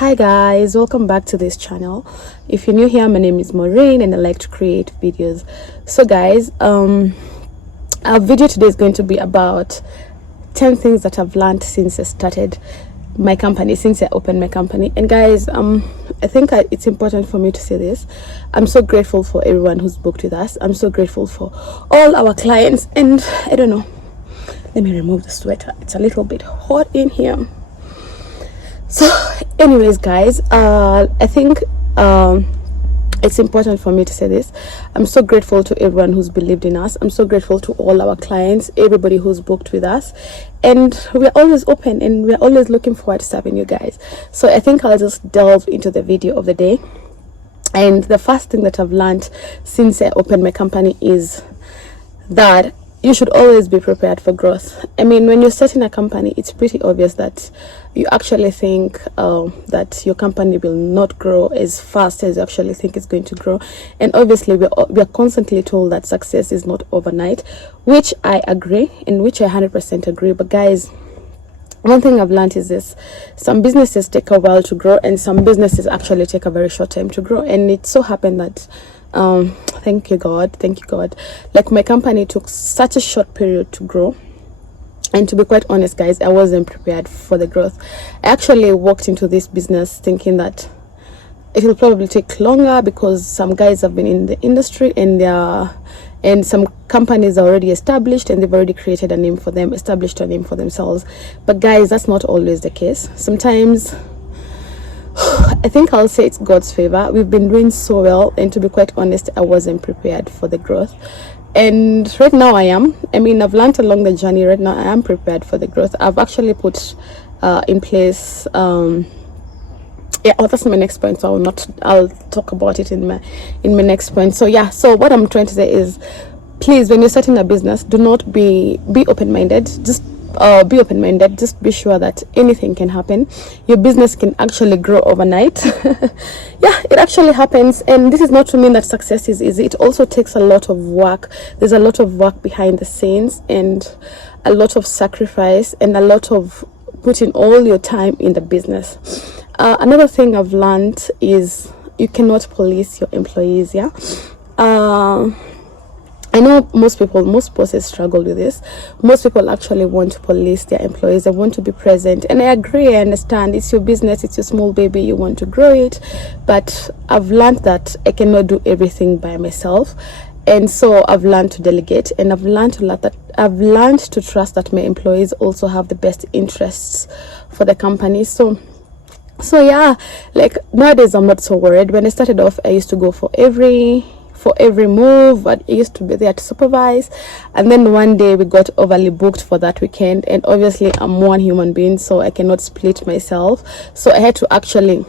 Hi guys, welcome back to this channel. If you're new here, my name is Maureen and I like to create videos. So guys, our video today is going to be about 10 things that I've learned since I started my company, since I opened my company. And guys, I think it's important for me to say this. I'm so grateful for everyone who's booked with us. I'm so grateful for all our clients. And I don't know, let me remove the sweater, it's a little bit hot in here. So anyways guys, I think it's important for me to say this. I'm so grateful to everyone who's believed in us. I'm so grateful to all our clients, everybody who's booked with us, and we're always open and we're always looking forward to serving you guys. So I think I'll just delve into the video of the day. And the first thing that I've learned since I opened my company is that you should always be prepared for growth. I mean, when you're starting a company, it's pretty obvious that you actually think that your company will not grow as fast as you actually think it's going to grow. And obviously, we are constantly told that success is not overnight, which I agree, and which I 100% agree. But guys, one thing I've learned is this: some businesses take a while to grow, and some businesses actually take a very short time to grow. And it so happened that thank you God, like my company took such a short period to grow. And to be quite honest guys, I wasn't prepared for the growth. I actually walked into this business thinking that it will probably take longer because some guys have been in the industry and some companies are already established and they've already created a name for them, established a name for themselves. But guys, that's not always the case. Sometimes I think I'll say it's God's favor. We've been doing so well, and to be quite honest, I wasn't prepared for the growth. And right now I am. I mean, I've learned along the journey. Right now I am prepared for the growth. I've actually put in place that's my next point, so I'll talk about it in my next point. So yeah, so what I'm trying to say is, please, when you're starting a business, do not be open-minded. Just be open-minded. Just be sure that anything can happen. Your business can actually grow overnight. Yeah, it actually happens. And this is not to mean that success is easy. It also takes a lot of work. There's a lot of work behind the scenes and a lot of sacrifice and a lot of putting all your time in the business. Another thing I've learned is you cannot police your employees. Yeah, I know most bosses struggle with this. Most people actually want to police their employees. They want to be present. And I agree, I understand. It's your business, it's your small baby, you want to grow it. But I've learned that I cannot do everything by myself. And so I've learned to delegate, and I've learned to trust that my employees also have the best interests for the company. So yeah, like nowadays I'm not so worried. When I started off, I used to go for every move, but I used to be there to supervise. And then one day we got overly booked for that weekend, and obviously I'm one human being, so I cannot split myself. So I had to actually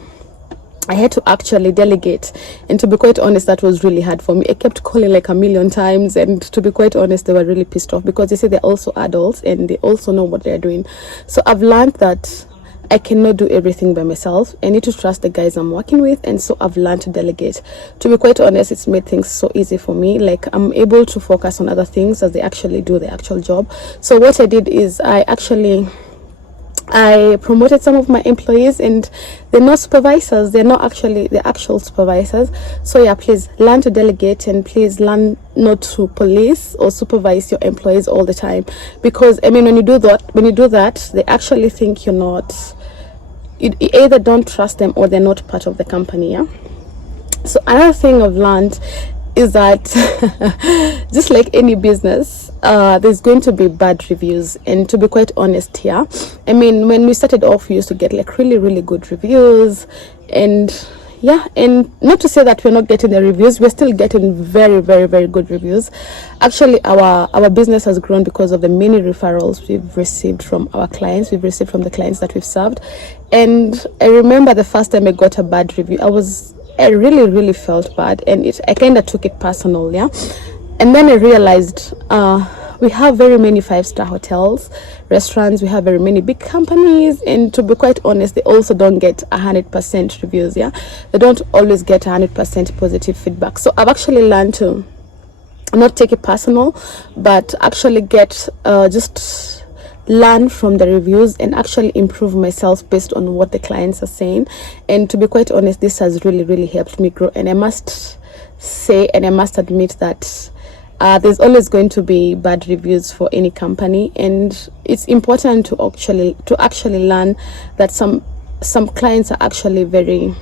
delegate. And to be quite honest, that was really hard for me. I kept calling like a million times, and to be quite honest, they were really pissed off because they say they're also adults and they also know what they're doing. So I've learned that I cannot do everything by myself. I need to trust the guys I'm working with, and so I've learned to delegate. To be quite honest, it's made things so easy for me. Like, I'm able to focus on other things as they actually do the actual job. So what I did is I promoted some of my employees, and they're not supervisors, they're not actually the actual supervisors. So yeah, please learn to delegate, and please learn not to police or supervise your employees all the time, because I mean, when you do that, they actually think you either don't trust them or they're not part of the company. Yeah. So another thing I've learned is that just like any business, there's going to be bad reviews. And to be quite honest here, I mean, when we started off, we used to get like really, really good reviews. And yeah, and not to say that we're not getting the reviews, we're still getting very, very, very good reviews. Actually, our business has grown because of the many referrals we've received from our clients, we've received from the clients that we've served. And I remember the first time I got a bad review, I really, really felt bad, and I kind of took it personal. Yeah. And then I realized we have very many 5-star hotels, restaurants, we have very many big companies, and to be quite honest, they also don't get 100% reviews. Yeah, they don't always get 100% positive feedback. So I've actually learned to not take it personal, but actually get just learn from the reviews and actually improve myself based on what the clients are saying. And to be quite honest, this has really helped me grow. And I must say, and I must admit that there's always going to be bad reviews for any company, and it's important to actually learn that some clients are actually very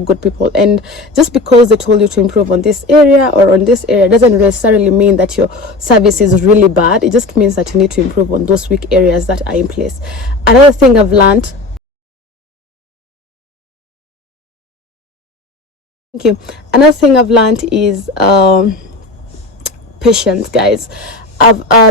good people, and just because they told you to improve on this area or on this area doesn't necessarily mean that your service is really bad. It just means that you need to improve on those weak areas that are in place. Another thing I've learned, thank you, another thing I've learned is patience, guys.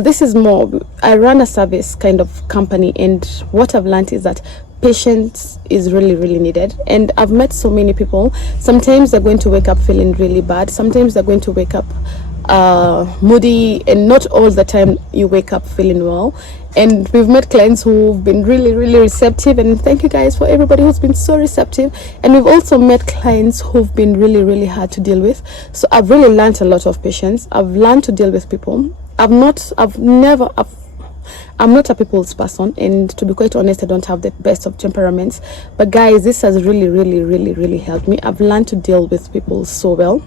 This is more, I run a service kind of company, and what I've learned is that patience is really needed. And I've met so many people. Sometimes they're going to wake up feeling really bad, sometimes they're going to wake up moody, and not all the time you wake up feeling well. And we've met clients who've been really receptive, and thank you guys for everybody who's been so receptive. And we've also met clients who've been really hard to deal with. So I've really learned a lot of patience. I've learned to deal with people. I'm not a people's person, and to be quite honest, I don't have the best of temperaments. But guys, this has really helped me. I've learned to deal with people so well.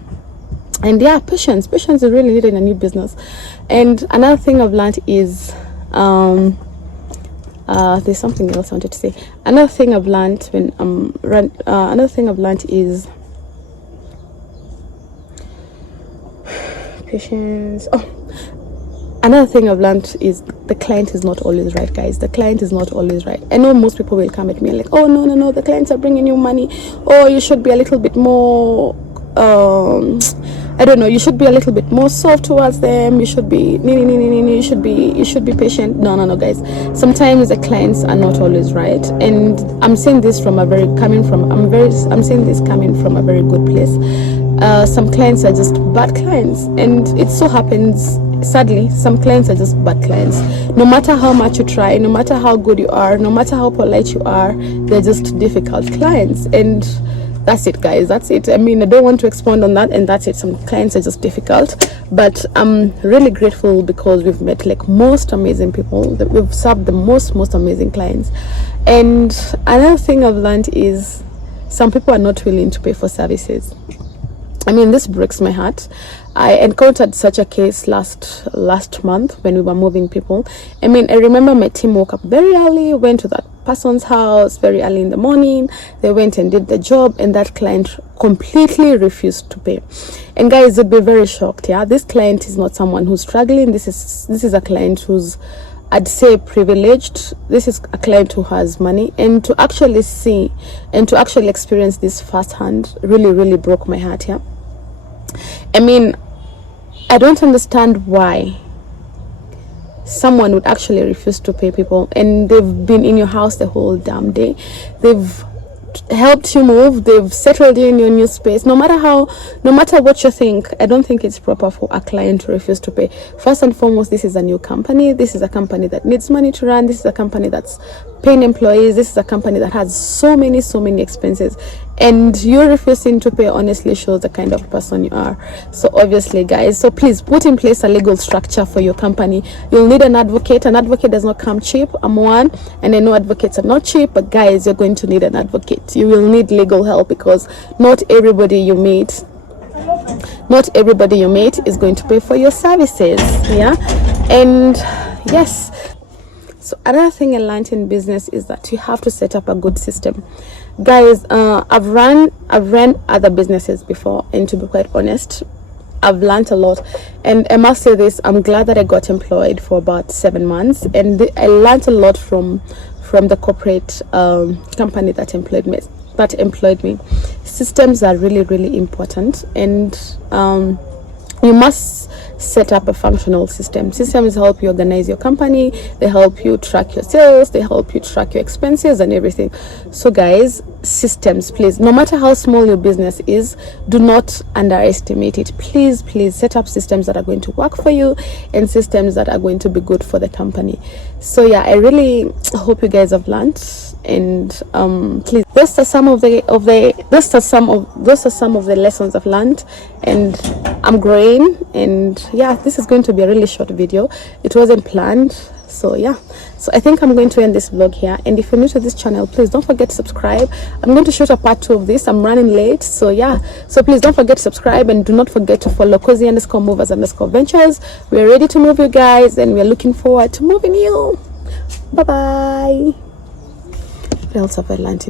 And yeah, patience is really needed in a new business. And another thing I've learned is there's something else I wanted to say. Another thing I've learned is patience. Another thing I've learned is the client is not always right, guys. The client is not always right. I know most people will come at me and like, oh no, the clients are bringing you money, or you should be a little bit more I don't know, you should be a little bit more soft towards them, you should be you should be patient. No, guys, sometimes the clients are not always right. And I'm saying this coming from a very good place. Some clients are just bad clients, and it so happens, sadly, some clients are just bad clients. No matter how much you try, no matter how good you are, no matter how polite you are, they're just difficult clients. And that's it, guys, that's it. I mean, I don't want to expound on that, and that's it. Some clients are just difficult, but I'm really grateful because we've met like most amazing people, that we've served the most amazing clients. And another thing I've learned is some people are not willing to pay for services. I mean, this breaks my heart. I encountered such a case last month when we were moving people. I mean, I remember my team woke up very early, went to that person's house very early in the morning. They went and did the job, and that client completely refused to pay. And guys, you'd be very shocked. Yeah, this client is not someone who's struggling. This is a client who's, I'd say, privileged. This is a client who has money, and to actually see and to actually experience this firsthand really broke my heart. Yeah, I mean, I don't understand why someone would actually refuse to pay people, and they've been in your house the whole damn day. They've helped you move, they've settled you in your new space. No matter what you think, I don't think it's proper for a client to refuse to pay. First and foremost, this is a new company. This is a company that needs money to run. This is a company that's paying employees. This is a company that has so many expenses, and you refusing to pay honestly shows the kind of person you are. So obviously, guys, so please put in place a legal structure for your company. You'll need an advocate. An advocate does not come cheap. I'm one, and I know advocates are not cheap, but guys, you're going to need an advocate. You will need legal help, because not everybody you meet is going to pay for your services. Yeah, and yes. So another thing I learned in business is that you have to set up a good system, guys. I've run other businesses before, and to be quite honest, I've learned a lot. And I must say this, I'm glad that I got employed for about 7 months, and I learned a lot from the corporate company that employed me. Systems are really important, and you must set up a functional system. Systems help you organize your company, they help you track your sales, they help you track your expenses and everything. So guys, systems, please, no matter how small your business is, do not underestimate it. Please set up systems that are going to work for you, and systems that are going to be good for the company. So yeah, I really hope you guys have learned and please, those are some of the lessons I've learned, and I'm growing. And yeah, this is going to be a really short video. It wasn't planned, so yeah. So I think I'm going to end this vlog here, and if you're new to this channel, please don't forget to subscribe. I'm going to shoot a part 2 of this. I'm running late, so yeah, so please don't forget to subscribe, and do not forget to follow cozy_movers_ventures. We're ready to move you guys, and we're looking forward to moving you. Bye bye. What else have I learned in